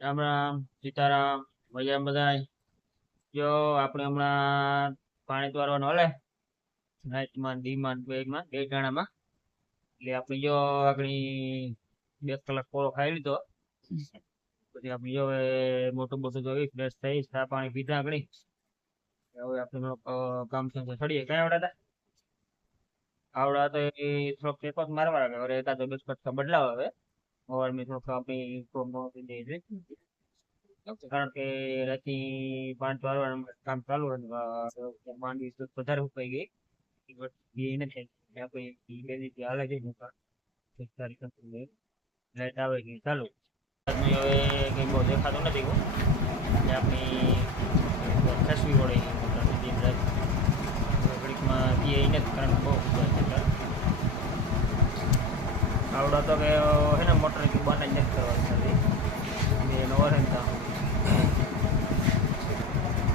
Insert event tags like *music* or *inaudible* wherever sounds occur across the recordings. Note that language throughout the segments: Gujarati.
રામ રામ, સીતારામ મજા બધા જો આપણે હમણાં પાણી વારવાનું હલે? નાઇટમાં ડીમાં બેગમાં બે જણામાં. એટલે આપણે જો આગળ બે કલાક કોળો ખાઈ લીધો. પછી આપણે જો મોટું મોટું જોઈ ફ્રેશ થઈ, ચા પાણી પીધા આગળ. હવે આપણે કામ છે છડીએ કઈ આવડા હતા આવડા તો એ થોડોક જ મારવા લાગે. હવે એકાદો બિસ્કટ બદલાવ હવે ઓવર મેં થોડોક આપણી પ્રોમો દે કારણ કે રાતી પાંચ વારવાનું કામ ચાલુ હતું માંડવી તો વધારે ઉપાઈ ગઈ એ નથી કે આપણે ઈ બે દિવસથી હાલે છે ને કાં એક તારીખ સુધી લાઈટ આવે કે ચાલુ હવે કંઈ બહુ દેખાતું નથી. એટલે આપણી ખસવી દિન રાત હવે ઘડીકમાં એ નથી કારણ બહુ ઊભા છે હતો કે હે ને, મોટર કે બંધ જ નથી કરવાની નથી બે નવા છે ને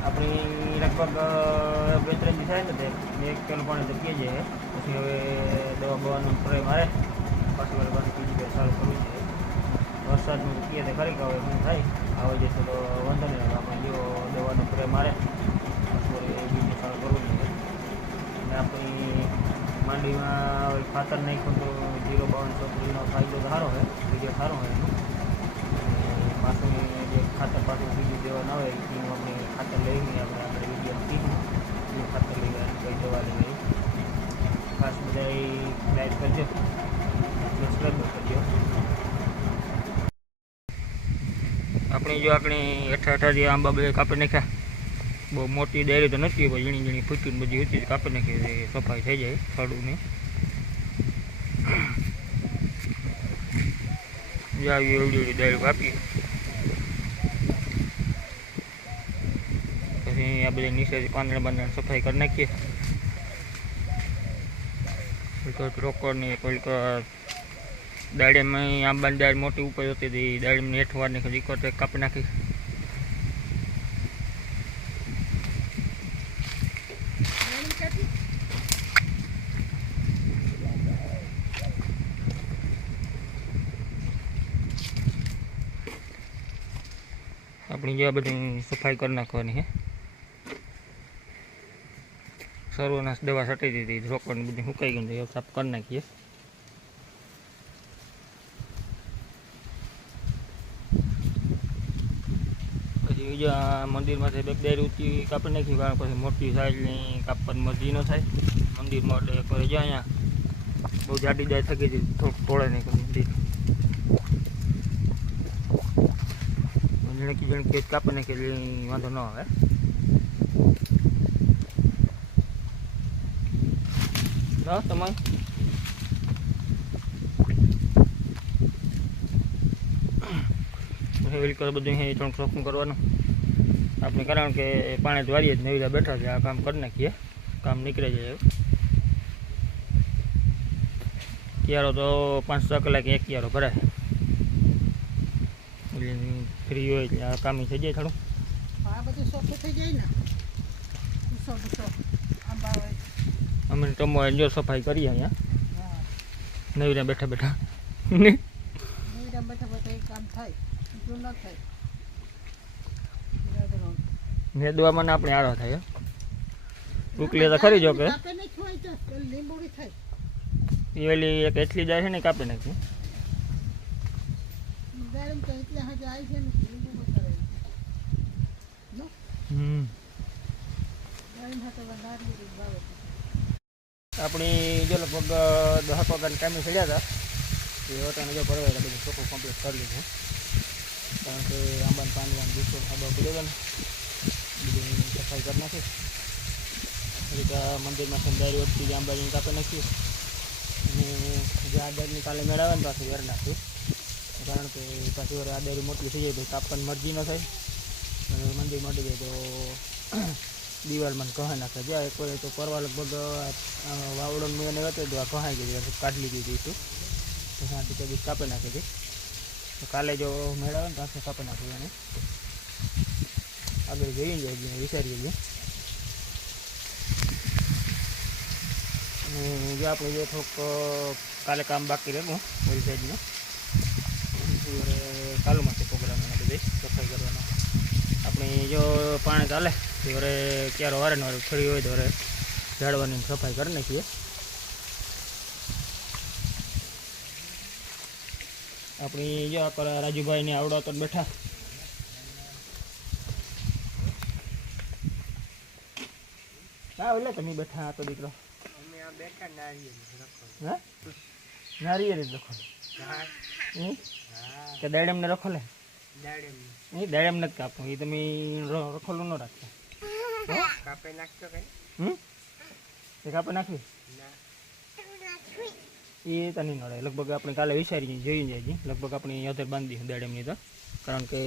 આપણી લગભગ બે ત્રણ દી થાય ને તે એક કિલો પાણી તો પીએ જાય પછી હવે દવા બવાનું સ્પ્રે મારે. પાછી વાર પાણી બીજી બે સારું કરવું છે. વરસાદનું પીએ તો ખરી કે હવે શું થાય? આવે જશે તો વાંધો નહીં આપણે જો દવાનો સ્પ્રે મારે. પાછું બીજી સારું કરવું છે. અને આપણી માંડીમાં ખાતર નાખ્યું તો જીરો બાવન ચોપડીનો ફાયદો સારો હોય વીડિયો સારો હોય એનો. પાછું જે ખાતર પાછું બીજું દેવા ના હોય એનું આપણે ખાતર લઈને આપણે આપણે વીડિયો કીધું. એનું ખાતર લેવા કઈ દવા લેવી ખાસ બધા લાઈક કરજો. સબસ્ક્રાઈબ કરજો. આપણે જો આપણે હેઠા હેઠા જે આંબા બધા કાપી નાખ્યા, બહુ મોટી ડેરી તો નથી પણ ઝીણી ઝીણી ફૂટી બધી હતી, કાપી નાખી સફાઈ થઈ જાય ખાડુની જે આવી એવડી એવડી ડેરી કાપી. પછી આ બધા નીચે પાંદડા બાંદડા સફાઈ કરી નાખીએ. કોઈ રોકડની કોઈક દાડીમાં આંબાની દાળ મોટી ઉપર હતી, તે દાડીમાં હેઠવાની રીકોટ કાપી નાખી. આપણી જે આ બધી સફાઈ કરી નાખવાની હે. સર્વનાશ દવા સટી દીધી, રોકડ બધી સુકાઈ ગયું છે સાફ કરી નાખીએ. પછી બીજા મંદિરમાંથી બે દાયરી ઊંચી કાપી નાખી, કારણ પછી મોટી સાઈઝની કાપવાની મરજી ન થાય. મંદિરમાં એટલે વાર અહીંયા. બહુ જાડી જાય થકી થોડુંક તોડે નહીં જણકી જણકી જ કાપી નાખી એટલે વાંધો ન આવે. તમારે? કરો બધું અહીં થોડુંક કરવાનું. આપણે કારણ કે પાણી જ વારીએ જ નવીરા બેઠા છે આ કામ કરી નાખીએ. કામ નીકળે જાય કિયારો તો પાંચ છ કલાક એક કિયારો ભરાય. એટલે ફ્રી હોય એટલે આ કામ થઈ જાય થોડું આ બધું ચોખ્ખું થઈ જાય ને. અમે ટમો જો સફાઈ કરીએ અહીંયા. નવીરા બેઠા બેઠા. બેઠા બેઠા કામ થાય. બીજું ન થાય. નેદવામાં આપણે આળો થાય ઉકલી તો ખરી જો કે લીંબોળી થાય. એ ઓલી એક એટલી જાય છે ને કાપી નાખી. દાડમ તો એટલે હજુ આવી છે ને લીંબુ હમ. વધારે ભાવે. આપણી જો લગભગ દસ પગાર ટાઈમે ચડ્યા હતા એ વટાણે જો ભરવા બધું ચોખ્ખું કમ્પ્લીટ કરી લીધું. કારણ કે આંબાને પાંદડાને દૂસો આંબા પડ્યો ને બધી સફાઈ કરી નાખી. એટલે મંદિરમાં સંદારી વખતે જે આંબાની કાપી નાખ્યું અને જે આદરની કાલે મેળવે ને પાછું ઘર નાખ્યું કારણ કે પાછી વાર આદારી મોટી થઈ જાય, પછી કાપવાની મરજી ન થાય. અને મંદિર મળી જાય તો *clears throat* દિવાલમાં કહે નાખે. જ્યાં એક વાર તો પરવા લગભગ વાવડો મેં હતો તો આ કહાઈ ગઈ હતી કાઢી લીધી હતી તો શાંતિ કદી કાપી નાખી હતી. તો કાલે જો મેળવે ને ત્યાંથી કાપી નાખ્યું એને. આગળ જઈએ જાય વિચારીએ છીએ અને જો આપણે જો થોડુંક કાલે કામ બાકી રહેવું ઓલી સાઈડનું કાલુમાંથી પ્રોગ્રામ એના બધે પાણી ચાલે ત્યારે ક્યારે વારે ને વારે ફરી હોય ત્યારે ઝાડવાની સફાઈ કરી નાખીએ. આપણી જો રાજુભાઈ રાજુભાઈની આવડો તો બેઠા. હા એટલે તમે બેઠા તો દીકરો. અમે આ બેઠા નારિયેળ નારિયેળ જ? હા કે દાડેમ ને રખો લે એ દાડમ નથી કાપવું એ તમે રખોલું ન રાખો કાપે નાખતો કઈ હમ? એ કાપે નાખવી? એ તો નહીં નડે લગભગ આપણે કાલે વિચારી જોઈ જાય લગભગ આપણે અધર બાંધી દાડમની તો. કારણ કે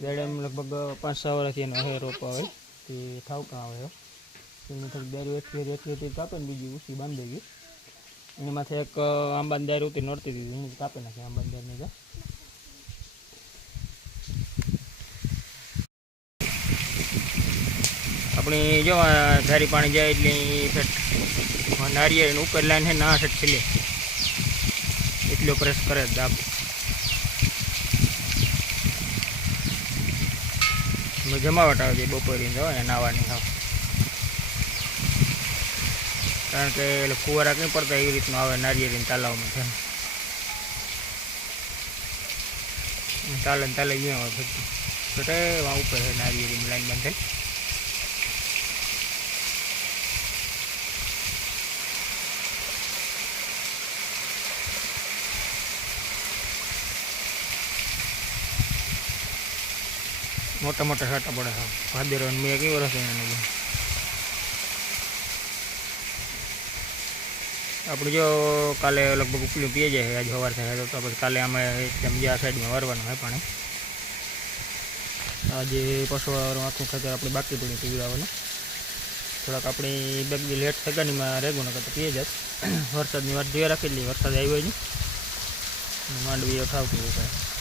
દાડેમ લગભગ પાંચ છ વર્ષથી એનો હે રોપો હોય તે થાવ કાં આવે એની થોડી એટલી એટલી એટલી કાપે ને બીજી ઉસી બાંધી ગઈ એની એક આંબાની દારૂ હતી નડતી દીધી. એને કાપી નાખી આંબાની દારૂની તો આપણી જો ધારી પાણી જાય એટલે ફેટ નારિયેળ ઉપર લાઈન છે ના સેટ છેલ્લે એટલો પ્રેસ કરે દાબ. જમાવટ આવે છે બપોરે જવાય નાવાની ખાવ કારણ કે એટલે ફુવારા કંઈ પડતા એવી રીતનું આવે નારિયેળીને તાલાવમાં છે તાલે ને તાલે ગયા હોય બધું છોટે વાં ઉપર છે નારિયેળીની લાઈન બંધેલ મોટા મોટા સાટા પડે છે ભાદેરો ને મેં કઈ વર્ષ એને નહીં આપણે જો કાલે લગભગ ઉપલું પીએ જાય આજ સવાર થાય તો પછી કાલે અમે એકદમ જે આ સાઈડમાં વારવાનું હોય પાણી આજે પશુવાળું આખું ખેતર આપણે બાકી પડી પીવડાવવાનું થોડાક આપણી બે બી લેટ સગાનીમાં રેગું, નકર તો પીએ જાત વરસાદની વાત જોઈ રાખી લઈએ, વરસાદ આવ્યો જ નહીં. માંડવી ઠાવતી હોય કાંઈ